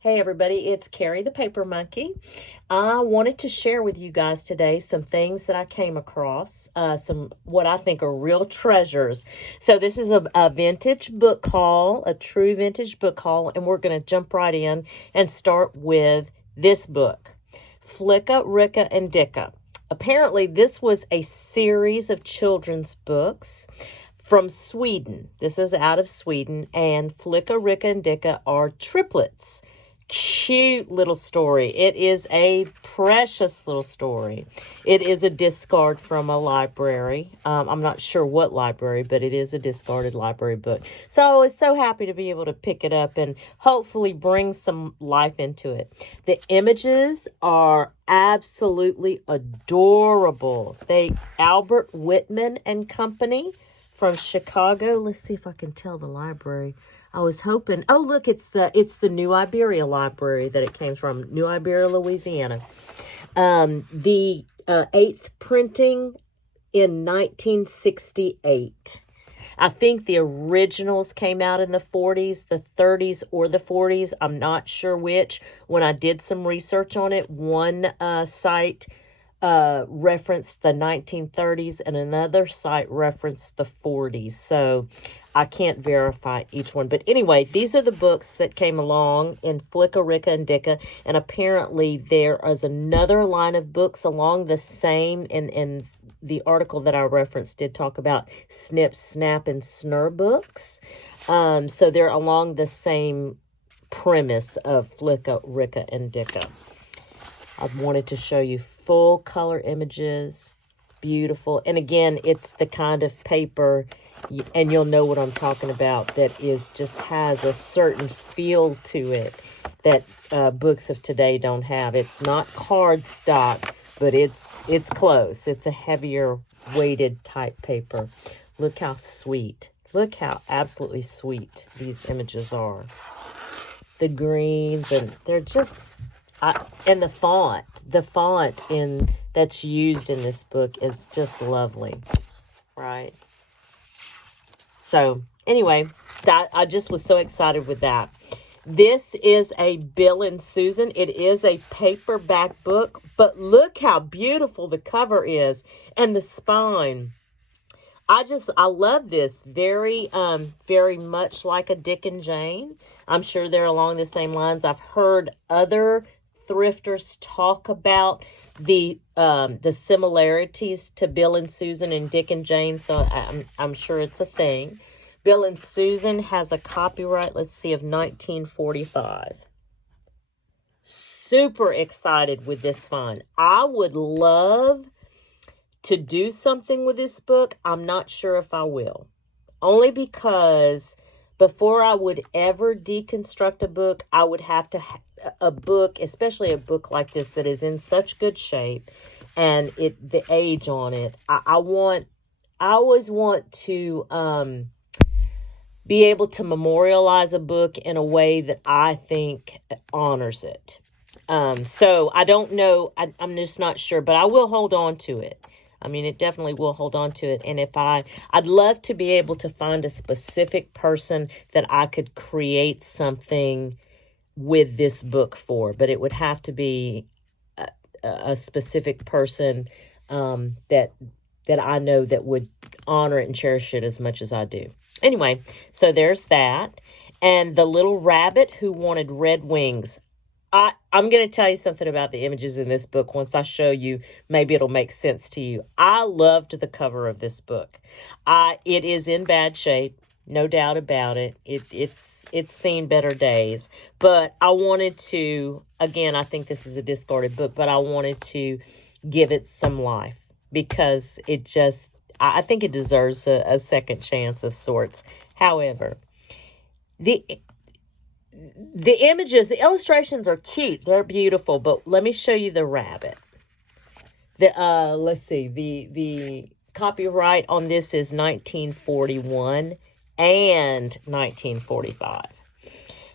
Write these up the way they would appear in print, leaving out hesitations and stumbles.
Hey everybody, it's Carrie the Paper Monkey. I wanted to share with you guys today some things that I came across, some what I think are real treasures. So this is a vintage book haul, a true vintage book haul, and we're going to jump right in and start with this book, Flicka, Ricka, and Dicka. Apparently, this was a series of children's books from Sweden. This is out of Sweden, and Flicka, Ricka, and Dicka are triplets. Cute little story. It is a precious little story. It is a discard from a library. I'm not sure what library, but it is a discarded library book. So I was so happy to be able to pick it up and hopefully bring some life into it. The images are absolutely adorable. Albert Whitman and Company from Chicago. Let's see if I can tell the library. I was hoping. Oh, look, it's the New Iberia Library that it came from, New Iberia, Louisiana. The eighth printing in 1968. I think the originals came out in the 40s, the 30s, or the 40s. I'm not sure which. When I did some research on it, one site referenced the 1930s and another site referenced the 40s. So I can't verify each one. But anyway, these are the books that came along in Flicka, Ricka, and Dicka. And apparently there is another line of books along the same, and the article that I referenced did talk about Snip, Snap, and Snur books. So they're along the same premise of Flicka, Ricka, and Dicka. I wanted to show you full color images, beautiful. And again, it's the kind of paper, and you'll know what I'm talking about, that just has a certain feel to it that books of today don't have. It's not cardstock, but it's close. It's a heavier weighted type paper. Look how sweet. Look how absolutely sweet these images are. The greens, and they're just... and the font that's used in this book is just lovely, right? So anyway, I just was so excited with that. This is a Bill and Susan. It is a paperback book, but look how beautiful the cover is and the spine. I love this. Very much like a Dick and Jane. I'm sure they're along the same lines. I've heard other thrifters talk about the similarities to Bill and Susan and Dick and Jane, so I'm sure it's a thing. Bill and Susan has a copyright, let's see, of 1945. Super excited with this find. I would love to do something with this book. I'm not sure if I will. Only because before I would ever deconstruct a book, I would have to a book, especially a book like this that is in such good shape, and the age on it. I always want to be able to memorialize a book in a way that I think honors it. So I don't know. I'm just not sure, but I will hold on to it. I mean, it definitely will hold on to it. And I'd love to be able to find a specific person that I could create something with this book for, but it would have to be a specific person that I know that would honor it and cherish it as much as I do. Anyway, so there's that. And the little rabbit who wanted red wings. I'm going to tell you something about the images in this book. Once I show you, maybe it'll make sense to you. I loved the cover of this book. It is in bad shape, no doubt about it. It's seen better days. But I wanted to, again, I think this is a discarded book, but I wanted to give it some life because I think it deserves a second chance of sorts. However, the images, the illustrations are cute. They're beautiful, but let me show you the rabbit. Let's see. The copyright on this is 1941 and 1945.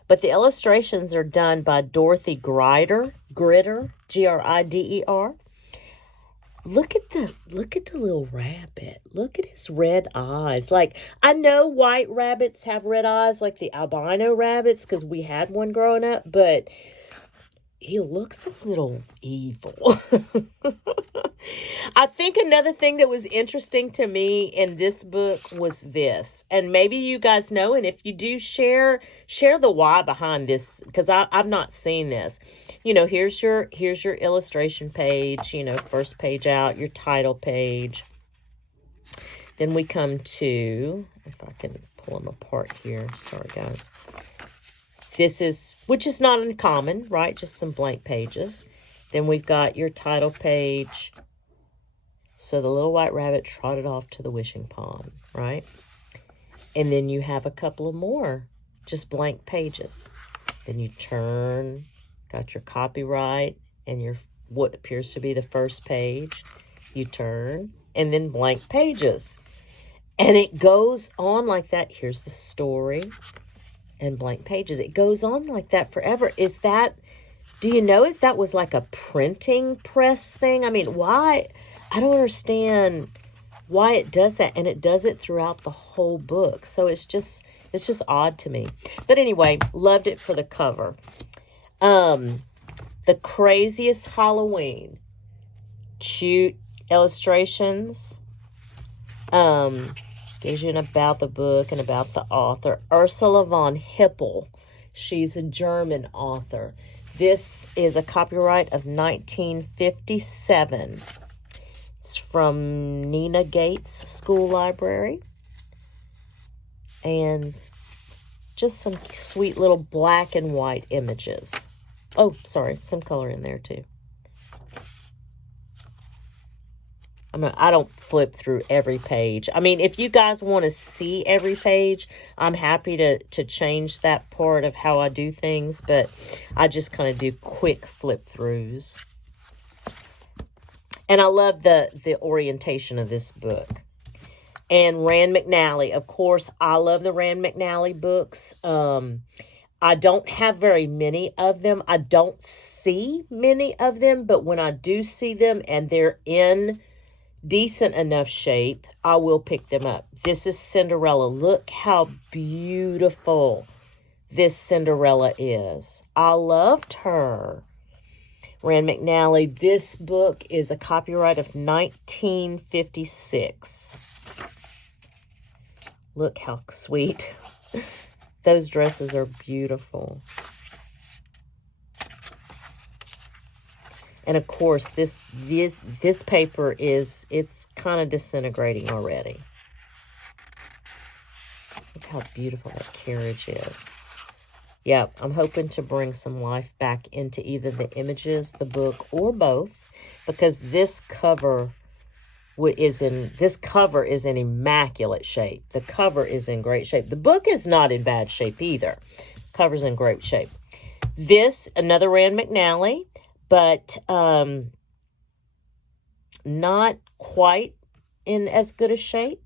But the illustrations are done by Dorothy Grider, Grider, Grider. Look at the little rabbit. Look at his red eyes. Like, I know white rabbits have red eyes, like the albino rabbits, because we had one growing up, but he looks a little evil. I think another thing that was interesting to me in this book was this, and maybe you guys know, and if you do, share the why behind this, because I've not seen this. Here's your illustration page. First page out, your title page. Then we come to, if I can pull them apart here. Sorry, guys. Which is not uncommon, right? Just some blank pages. Then we've got your title page. So the little white rabbit trotted off to the wishing pond, right? And then you have a couple of more, just blank pages. Then you turn, got your copyright and your what appears to be the first page. You turn, and then blank pages. And it goes on like that. Here's the story. And blank pages. It goes on like that forever. Do you know if that was like a printing press thing? I mean, why? I don't understand why it does that. And it does it throughout the whole book. So it's just odd to me. But anyway, loved it for the cover. The Craziest Halloween. Cute illustrations. Gives you an about the book and about the author. Ursula von Hippel. She's a German author. This is a copyright of 1957. It's from Nina Gates School Library. And just some sweet little black and white images. Oh, sorry, some color in there too. I don't flip through every page. I mean, if you guys want to see every page, I'm happy to change that part of how I do things, but I just kind of do quick flip throughs. And I love the orientation of this book. And Rand McNally, of course, I love the Rand McNally books. I don't have very many of them. I don't see many of them, but when I do see them and they're in decent enough shape, I will pick them up. This is Cinderella. Look how beautiful this Cinderella is. I loved her. Rand McNally. This book is a copyright of 1956. Look how sweet. Those dresses are beautiful. And of course, this paper it's kind of disintegrating already. Look how beautiful that carriage is. Yeah, I'm hoping to bring some life back into either the images, the book, or both, because this cover is in immaculate shape. The cover is in great shape. The book is not in bad shape either. Cover's in great shape. This, another Rand McNally, but not quite in as good a shape.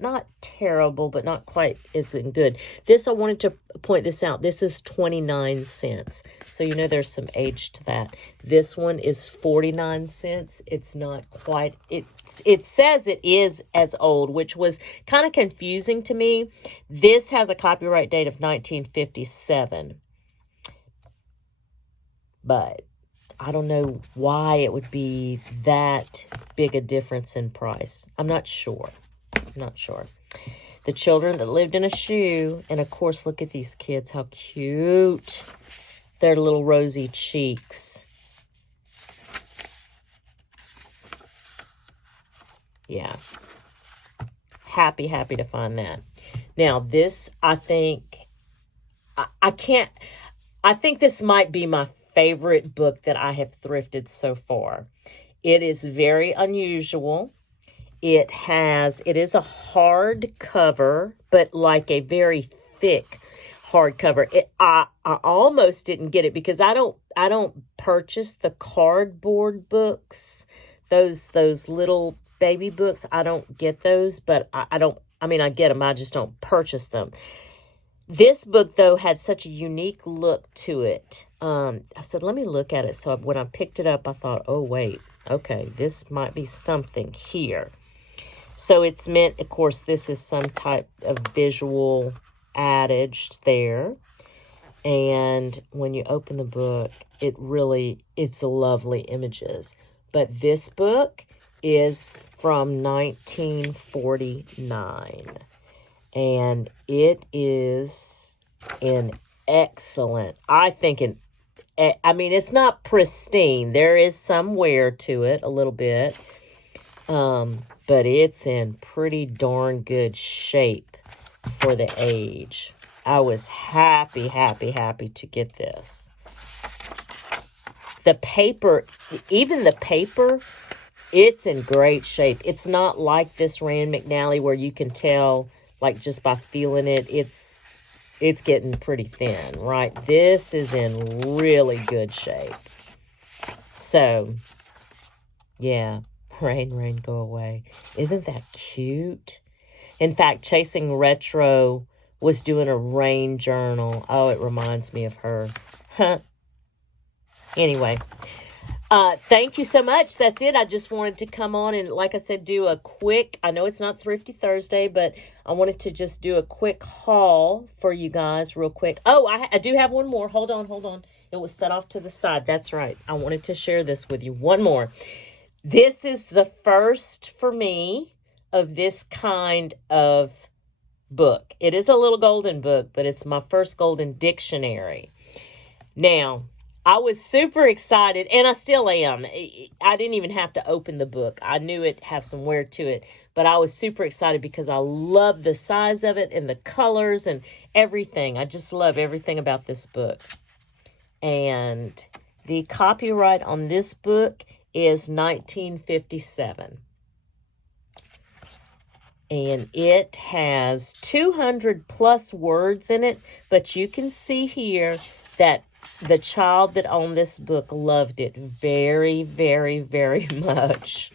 Not terrible, but not quite as good. This, I wanted to point this out. This is 29 cents. So, there's some age to that. This one is 49 cents. It's not quite, it says it is as old, which was kind of confusing to me. This has a copyright date of 1957. But I don't know why it would be that big a difference in price. I'm not sure. The Children That Lived in a Shoe. And of course, look at these kids. How cute. Their little rosy cheeks. Yeah. Happy to find that. Now, this, I think, I think this might be my favorite book that I have thrifted so far. It is very unusual. It is a hard cover, but like a very thick hard cover. I almost didn't get it because I don't purchase the cardboard books, those little baby books. I don't get those, but I get them. I just don't purchase them. This book, though, had such a unique look to it. I said, let me look at it. So when I picked it up, I thought, oh, wait, okay, this might be something here. So it's meant, of course, this is some type of visual adage there. And when you open the book, it's lovely images. But this book is from 1949. And it is an excellent, I mean, it's not pristine. There is some wear to it a little bit. But it's in pretty darn good shape for the age. I was happy to get this. The paper, even the paper, it's in great shape. It's not like this Rand McNally where you can tell, like just by feeling it, it's getting pretty thin, right? This is in really good shape. So, yeah, rain, go away. Isn't that cute? In fact, Chasing Retro was doing a rain journal. Oh, it reminds me of her. Anyway, thank you so much. That's it. I just wanted to come on and, like I said, do a quick, I know it's not Thrifty Thursday, but I wanted to just do a quick haul for you guys real quick. Oh, I do have one more. Hold on. It was set off to the side. That's right. I wanted to share this with you. One more. This is the first for me of this kind of book. It is a little golden book, but it's my first golden dictionary. Now, I was super excited, and I still am. I didn't even have to open the book. I knew it had some wear to it, but I was super excited because I love the size of it and the colors and everything. I just love everything about this book. And the copyright on this book is 1957. And it has 200 plus words in it, but you can see here that the child that owned this book loved it very, very, very much.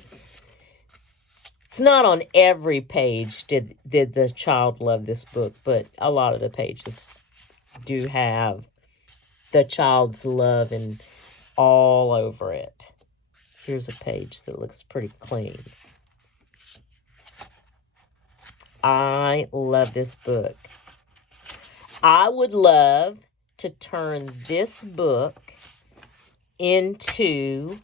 It's not on every page did the child love this book, but a lot of the pages do have the child's love and all over it. Here's a page that looks pretty clean. I love this book. I would love to turn this book into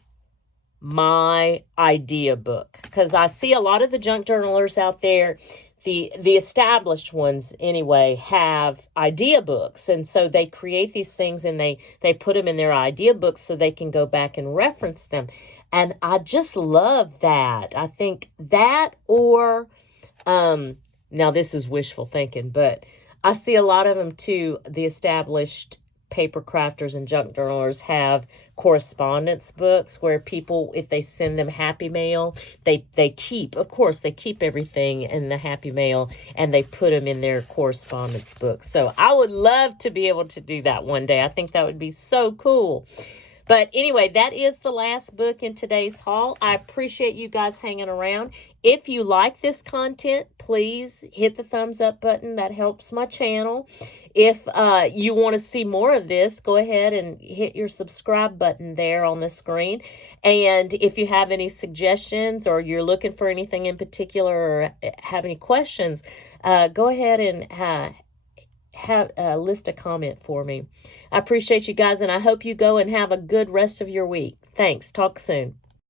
my idea book, because I see a lot of the junk journalers out there, the established ones anyway, have idea books, and so they create these things and they put them in their idea books so they can go back and reference them. And I just love that. I think that, or now this is wishful thinking, but I see a lot of them too. The established paper crafters and junk journalers have correspondence books where people, if they send them happy mail, they keep everything in the happy mail and they put them in their correspondence books. So I would love to be able to do that one day. I think that would be so cool. But anyway, that is the last book in today's haul. I appreciate you guys hanging around. If you like this content, please hit the thumbs up button. That helps my channel. If you want to see more of this, go ahead and hit your subscribe button there on the screen. And if you have any suggestions or you're looking for anything in particular or have any questions, go ahead and list a comment for me. I appreciate you guys, and I hope you go and have a good rest of your week. Thanks. Talk soon.